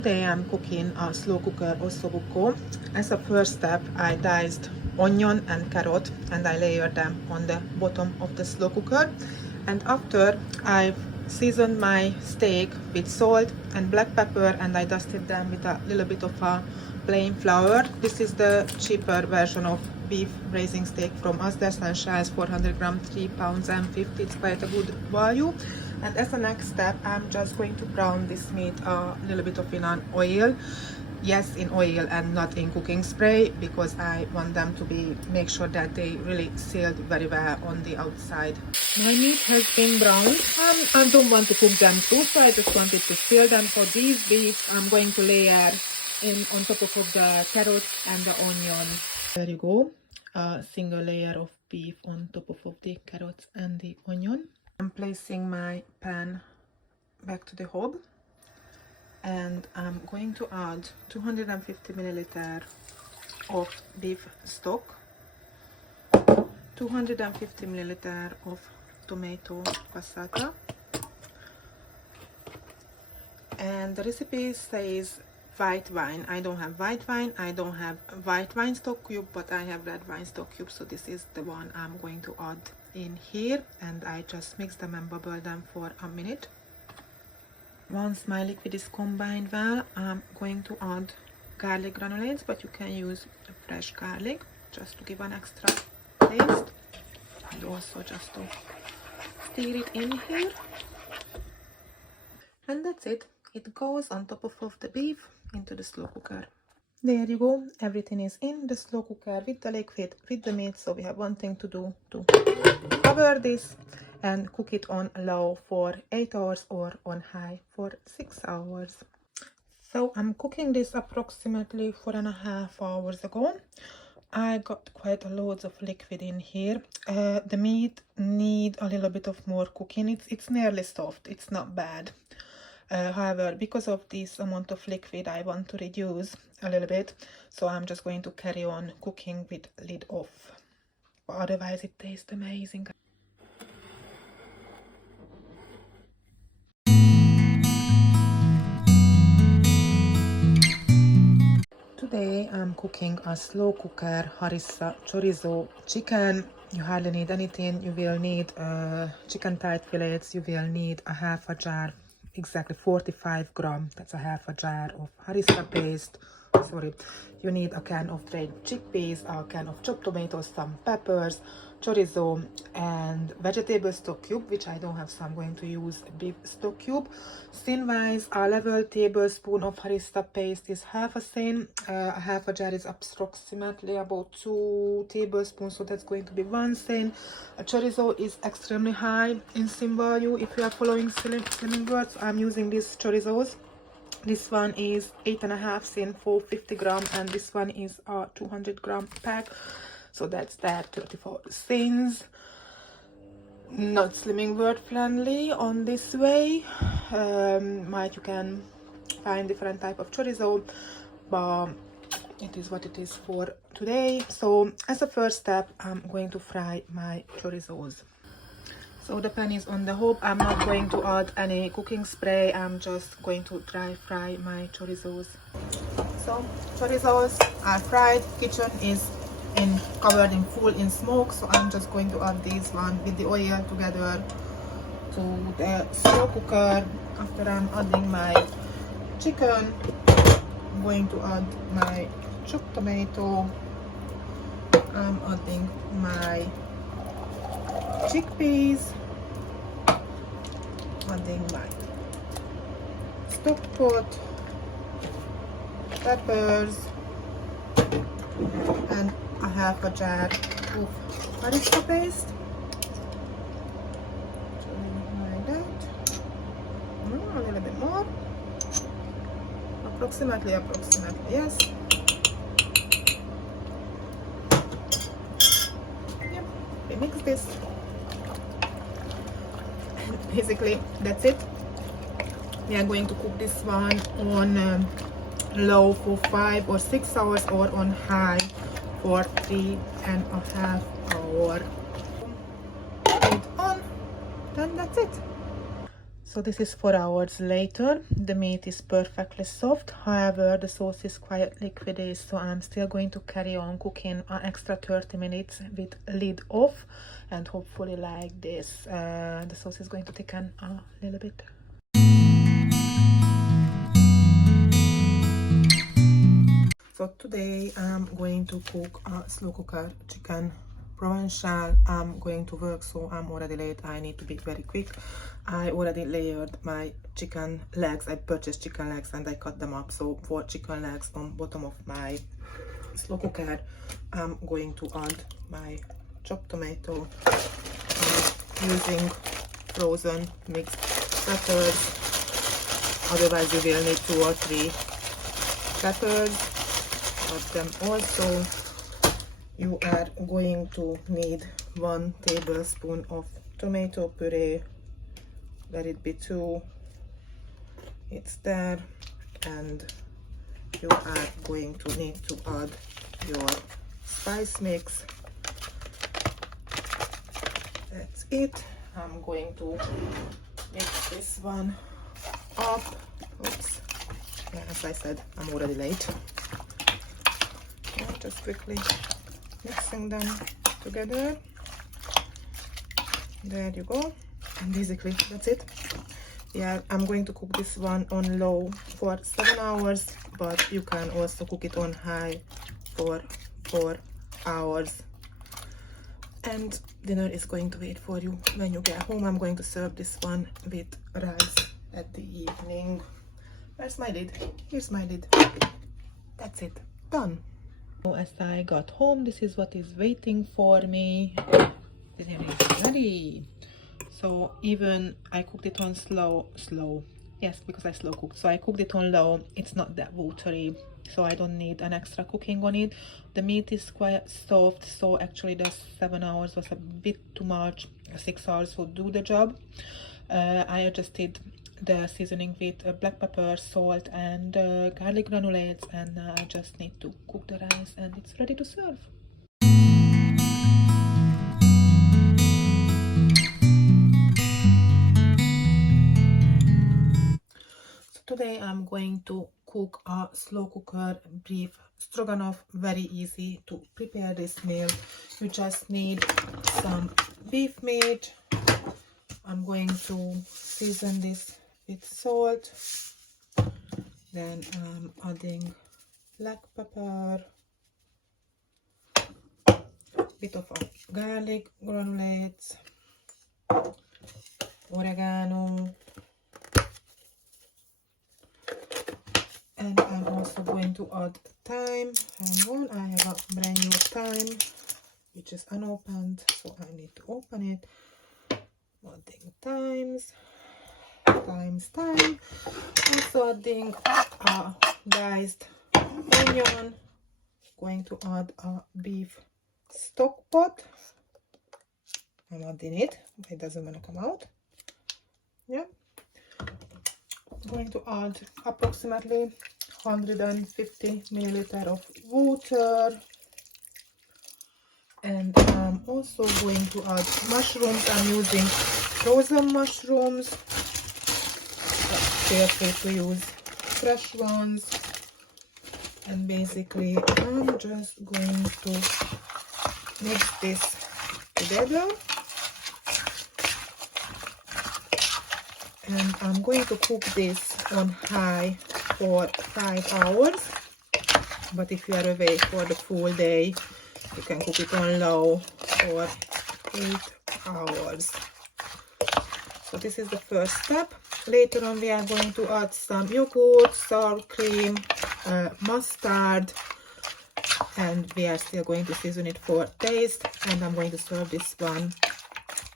Today I'm cooking a slow cooker Osso Bucco. As a first step, I diced onion and carrot and I layered them on the bottom of the slow cooker. And after, I've seasoned my steak with salt and black pepper and I dusted them with a little bit of a plain flour. This is the cheaper version of beef braising steak from Asda Sunshine, 400 grams, 3 pounds and 50. It's quite a good value. And as a next step, I'm just going to brown this meat a little bit of in an oil. Yes, in oil and not in cooking spray, because I want them to make sure that they really sealed very well on the outside. My meat has been browned. I don't want to cook them too, so I just wanted to seal them. For these beef, I'm going to layer on top of the carrots and the onion. There you go, a single layer of beef on top of the carrots and the onion. I'm placing my pan back to the hob and I'm going to add 250 milliliter of beef stock, 250 milliliter of tomato passata, and the recipe says white wine. I don't have white wine, I don't have white wine stock cube, but I have red wine stock cube, so this is the one I'm going to add in here, and I just mix them and bubble them for a minute. Once my liquid is combined well, I'm going to add garlic granulates, but you can use fresh garlic just to give an extra taste, and also just to stir it in here. And that's it. It goes on top of the beef into the slow cooker. There you go, everything is in the slow cooker with the liquid, with the meat, so we have one thing to do to cover this and cook it on low for 8 hours or on high for 6 hours. So I'm cooking this approximately 4.5 hours ago. I got quite a loads of liquid in here. The meat need a little bit of more cooking. It's nearly soft, it's not bad. However, because of this amount of liquid, I want to reduce a little bit, so I'm just going to carry on cooking with lid off. But otherwise it tastes amazing. Today I'm cooking a slow cooker harissa chorizo chicken. You hardly need anything. You will need chicken thigh fillets, you will need a half a jar, exactly 45 grams, that's a half a jar of harissa paste. Sorry, you need a can of dried chickpeas, a can of chopped tomatoes, some peppers, chorizo, and vegetable stock cube, which I don't have, so I'm going to use beef stock cube. Thin wise, a level tablespoon of harissa paste is half a thin. A half a jar is approximately about 2 tablespoons, so that's going to be 1 thin. Chorizo is extremely high in thin value. If you are following slimming words, I'm using these chorizos. This one is 8.5 thin for 50 grams, and this one is a 200 gram pack, so that's that, 34 thins. Not slimming word friendly on this way. You can find different type of chorizo, but it is what it is for today. So as a first step, I'm going to fry my chorizos. So the pan is on the hob. I'm not going to add any cooking spray. I'm just going to dry fry my chorizos. So chorizos are fried. Kitchen is covered in full in smoke. So I'm just going to add this one with the oil together to the slow cooker. After I'm adding my chicken, I'm going to add my chopped tomato. I'm adding my chickpeas, adding my stock pot, peppers, and a half a jar of harissa paste. So like that. A little bit more. Approximately, yes. Yep, we mix this. Basically that's it. We are going to cook this one on low for 5 or 6 hours or on high for 3.5 hours. Lid on, then that's it. So this is 4 hours later. The meat is perfectly soft. However, the sauce is quite liquidy, so I'm still going to carry on cooking an extra 30 minutes with lid off, and hopefully like this the sauce is going to thicken a little bit. So today I'm going to cook a slow cooker chicken Provencial. I'm going to work, so I'm already late. I need to be very quick. I already layered my chicken legs. I purchased chicken legs and I cut them up. So 4 chicken legs on bottom of my slow cooker. I'm going to add my chopped tomato. I'm using frozen mixed peppers. Otherwise you will need 2 or 3 peppers. Add them also. You are going to need 1 tablespoon of tomato puree. Let it be 2. It's there. And you are going to need to add your spice mix. That's it. I'm going to mix this one up. Oops. Yeah, as I said, I'm already late. Yeah, just quickly mixing them together. There you go. And basically that's it. Yeah, I'm going to cook this one on low for 7 hours, but you can also cook it on high for 4 hours. And dinner is going to wait for you when you get home. I'm going to serve this one with rice at the evening. Where's my lid? Here's my lid. That's it. Done. As I got home, this is what is waiting for me. Dinner is ready. So even I cooked it on slow, yes, because I slow cooked. So I cooked it on low. It's not that watery, so I don't need an extra cooking on it. The meat is quite soft, so actually the 7 hours was a bit too much. 6 hours will do the job. I adjusted the seasoning with black pepper, salt and garlic granulates, and I just need to cook the rice and it's ready to serve. So today I'm going to cook a slow cooker beef stroganoff. Very easy to prepare this meal. You just need some beef meat. I'm going to season this with salt, then I'm adding black pepper, bit of garlic granulates, oregano, and I'm also going to add thyme. Hang on, I have a brand new thyme which is unopened, so I need to open it. Adding thyme. Also adding a diced onion. Going to add a beef stock pot. I'm adding it. It doesn't want to come out. Yeah. I'm going to add approximately 150 milliliter of water. And I'm also going to add mushrooms. I'm using frozen mushrooms. Feel free to use fresh ones. And basically I'm just going to mix this together. And I'm going to cook this on high for 5 hours. But if you are away for the full day, you can cook it on low for 8 hours. So this is the first step. Later on we are going to add some yogurt, sour cream, mustard, and we are still going to season it for taste. And I'm going to serve this one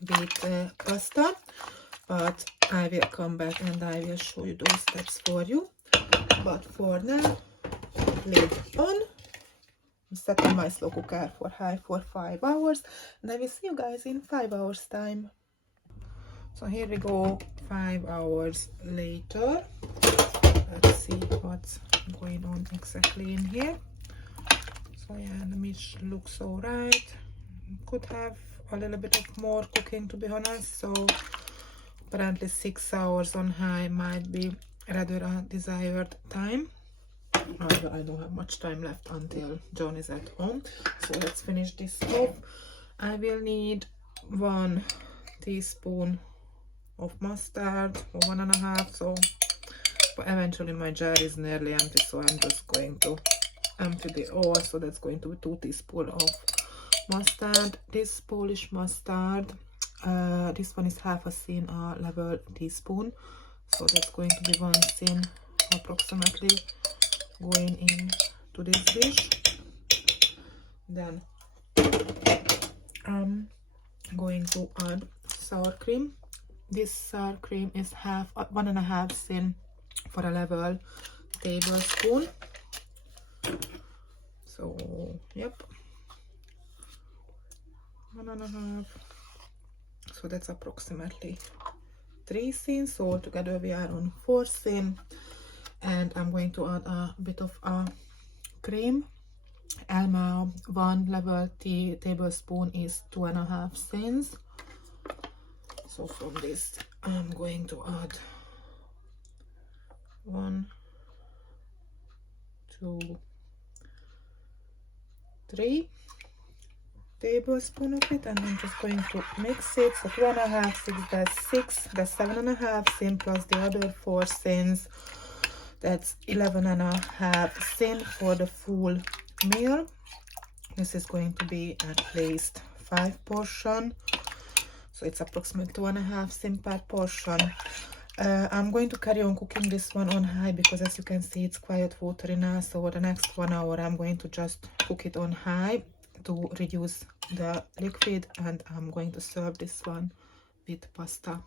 with pasta, but I will come back and I will show you those steps for you. But for now, lid on. I'm setting my slow cooker for high for 5 hours, and I will see you guys in 5 hours time. So here we go, 5 hours later. Let's see what's going on exactly in here. So yeah, the meat looks alright. Could have a little bit of more cooking, to be honest, so apparently 6 hours on high might be rather a desired time. However, I don't have much time left until John is at home, so let's finish this off. I will need 1 teaspoon of mustard, or 1.5, so but eventually my jar is nearly empty, so I'm just going to empty the oil. So that's going to be 2 teaspoons of mustard. This Polish mustard, this one is half a thin level teaspoon, so that's going to be 1 thin approximately going in to this dish. Then I'm going to add sour cream. This sour cream is 1.5 thin for a level tablespoon. So yep, 1.5. So that's approximately 3 thins. So altogether we are on 4 thin. And I'm going to add a bit of cream. And 1 level tablespoon is 2.5 thins. So from this I'm going to add 1, 2, 3 tablespoons of it, and I'm just going to mix it. So 2.5, that's 6, that's 7.5 thin plus the other 4 thins. That's 11.5 thin for the full meal. This is going to be at least 5 portions. So it's approximately 2.5 thin per portion. I'm going to carry on cooking this one on high because, as you can see, it's quite watery now. So for the next 1 hour I'm going to just cook it on high to reduce the liquid, and I'm going to serve this one with pasta.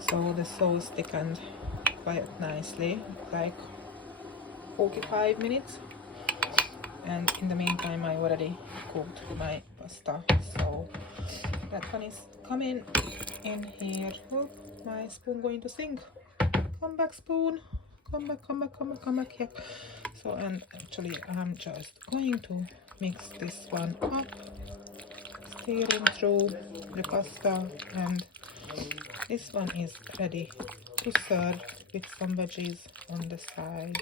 So the sauce thickened quite nicely, like 45 minutes, and in the meantime I already cooked my pasta, so that one is coming in here. Oh, my spoon going to sink. Come back, spoon, come back, come back, come back, come back here. So, and actually I'm just going to mix this one up, stirring through the pasta, and this one is ready to serve with some veggies on the side.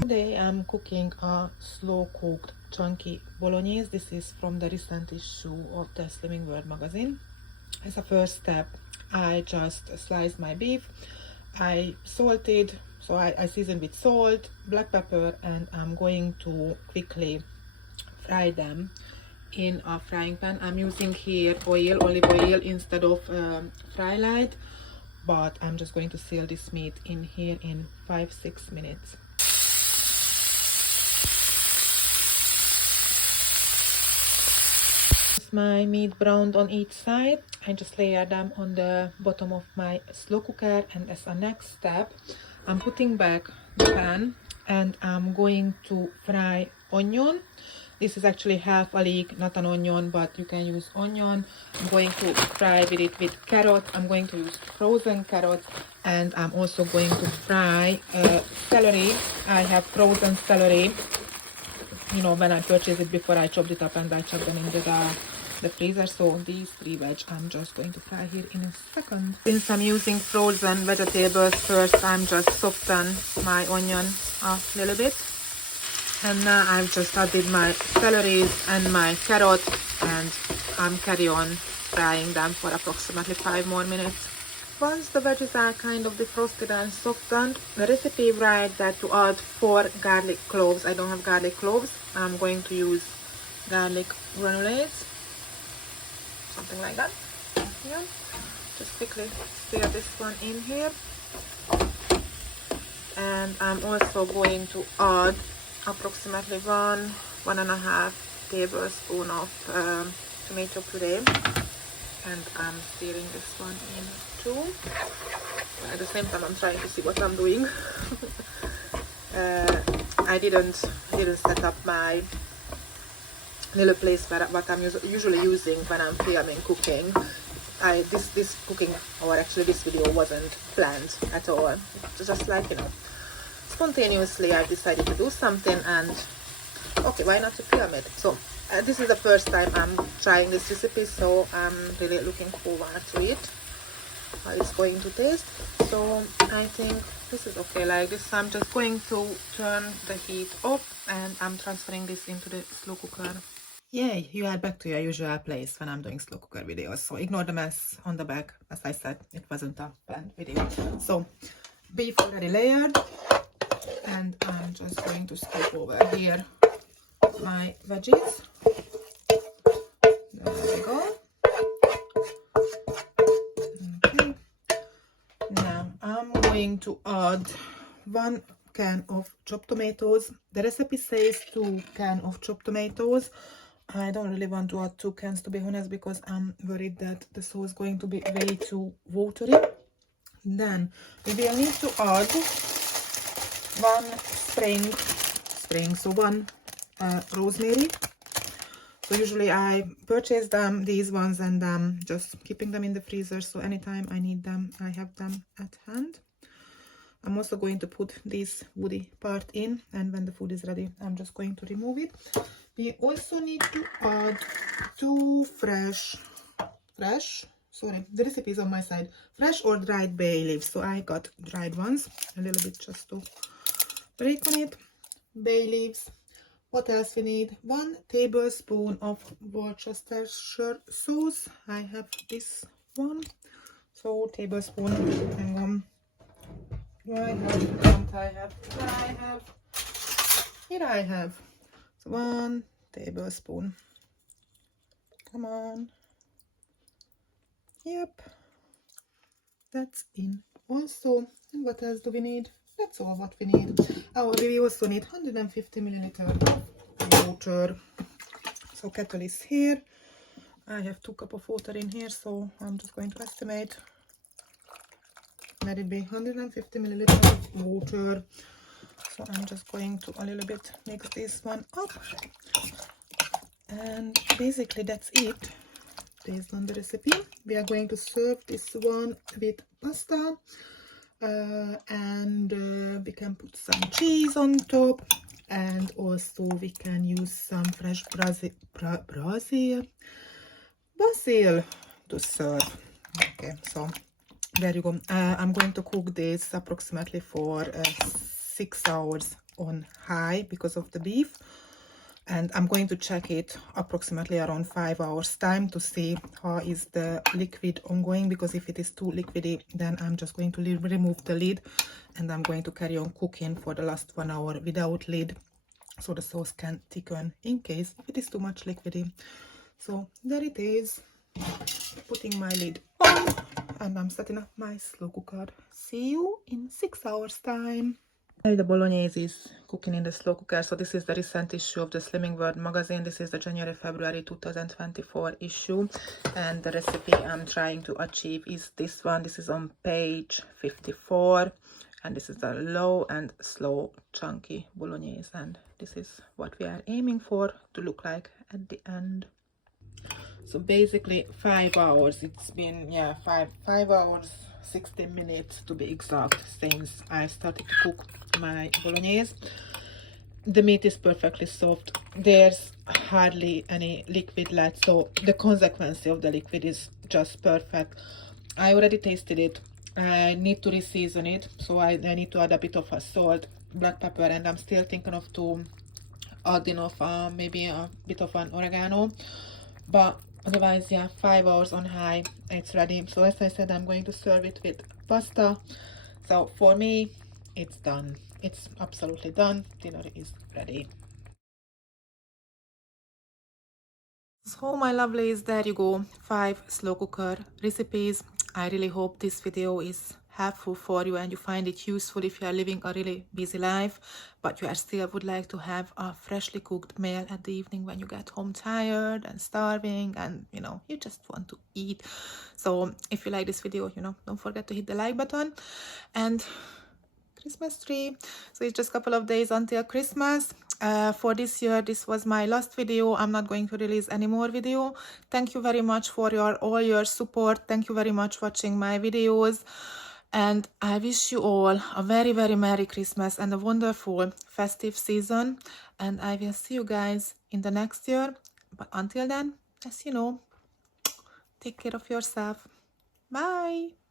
Today I'm cooking a slow cooked chunky bolognese. This is from the recent issue of the Slimming World magazine. As a first step, I just sliced my beef. I salted, so I seasoned with salt, black pepper, and I'm going to quickly fry them in a frying pan. I'm using here olive oil instead of fry light, but I'm just going to seal this meat in here in 5-6 minutes. My meat browned on each side, I just layer them on the bottom of my slow cooker, and as a next step I'm putting back the pan and I'm going to fry onion. This is actually half a leek, not an onion, but you can use onion. I'm going to fry with it with carrot. I'm going to use frozen carrots, and I'm also going to fry celery. I have frozen celery, you know, when I purchased it before I chopped it up and I chopped them into the freezer. So these 3 veg I'm just going to fry here in a second. Since I'm using frozen vegetables, first I'm just soften my onion a little bit, and now I've just added my celery and my carrot, and I'm carry on frying them for approximately 5 more minutes. Once the veggies are kind of defrosted and softened, the recipe writes that to add 4 garlic cloves. I don't have garlic cloves. I'm going to use garlic granulates, something like that. Yeah, just quickly stir this one in here, and I'm also going to add approximately 1.5 tablespoon of tomato puree, and I'm stirring this one in too. At the same time I'm trying to see what I'm doing. I didn't set up my little place where what I'm usually using when I'm filming cooking. This cooking, or actually this video, wasn't planned at all. It's just like, you know. spontaneously I decided to do something, and okay, why not to film it? So this is the first time I'm trying this recipe, so I'm really looking forward to it, how it's going to taste. So I think this is okay like this. So I'm just going to turn the heat off and I'm transferring this into the slow cooker. Yay, you are back to your usual place when I'm doing slow cooker videos. So ignore the mess on the back. As I said, it wasn't a planned video. So beef already layered, and I'm just going to scoop over here my veggies. There we go. Okay. Now I'm going to add 1 can of chopped tomatoes. The recipe says 2 cans of chopped tomatoes. I don't really want to add 2 cans, to be honest, because I'm worried that the sauce is going to be way too watery. Then we will need to add 1 1 rosemary. So usually I purchase these ones, and just keeping them in the freezer, so anytime I need them I have them at hand. I'm also going to put this woody part in, and when the food is ready I'm just going to remove it. We also need to add 2 sorry, the recipe is on my side, fresh or dried bay leaves. So I got dried ones, a little bit just to break on it. Bay leaves. What else we need? 1 tablespoon of Worcestershire sauce. I have this one. So tablespoon, hang on. Here I have. So 1 tablespoon. Come on. Yep. That's in. Also, and what else do we need? That's all what we need. Oh, we also need 150 milliliter of water. So kettle is here. I have 2 cups of water in here, so I'm just going to estimate. Let it be 150 milliliter of water. So I'm just going to a little bit mix this one up. And basically that's it. Based on the recipe, we are going to serve this one with pasta, and we can put some cheese on top, and also we can use some fresh basil to serve. Okay, so there you go. I'm going to cook this approximately for 6 hours on high because of the beef, and I'm going to check it approximately around 5 hours time to see how is the liquid ongoing, because if it is too liquidy then I'm just going to remove the lid, and I'm going to carry on cooking for the last 1 hour without lid, so the sauce can thicken in case if it is too much liquidy. So there it is, putting my lid on, and I'm setting up my slow cooker. See you in 6 hours time. The Bolognese is cooking in the slow cooker. So this is the recent issue of the Slimming World magazine. This is the January-February 2024 issue, and the recipe I'm trying to achieve is this one. This is on page 54, and this is the low and slow chunky Bolognese, and this is what we are aiming for to look like at the end. So basically 5 hours. It's been, yeah, 5 hours 16 minutes to be exact since I started to cook my bolognese. The meat is perfectly soft. There's hardly any liquid left, so the consequence of the liquid is just perfect. I already tasted it. I need to reseason it, so I need to add a bit of salt, black pepper, and I'm still thinking of to adding of maybe a bit of an oregano, but otherwise, yeah, 5 hours on high, it's ready. So as I said, I'm going to serve it with pasta. So for me, it's done. It's absolutely done. Dinner is ready. So my lovelies, there you go, 5 slow cooker recipes. I really hope this video is helpful for you and you find it useful if you are living a really busy life, but you are still would like to have a freshly cooked meal at the evening when you get home tired and starving, and you know, you just want to eat. So if you like this video, you know, don't forget to hit the like button. And Christmas tree, so it's just a couple of days until Christmas. For this year, this was my last video. I'm not going to release any more video. Thank you very much for all your support. Thank you very much watching my videos. And I wish you all a very, very Merry Christmas and a wonderful festive season. And I will see you guys in the next year. But until then, as you know, take care of yourself. Bye.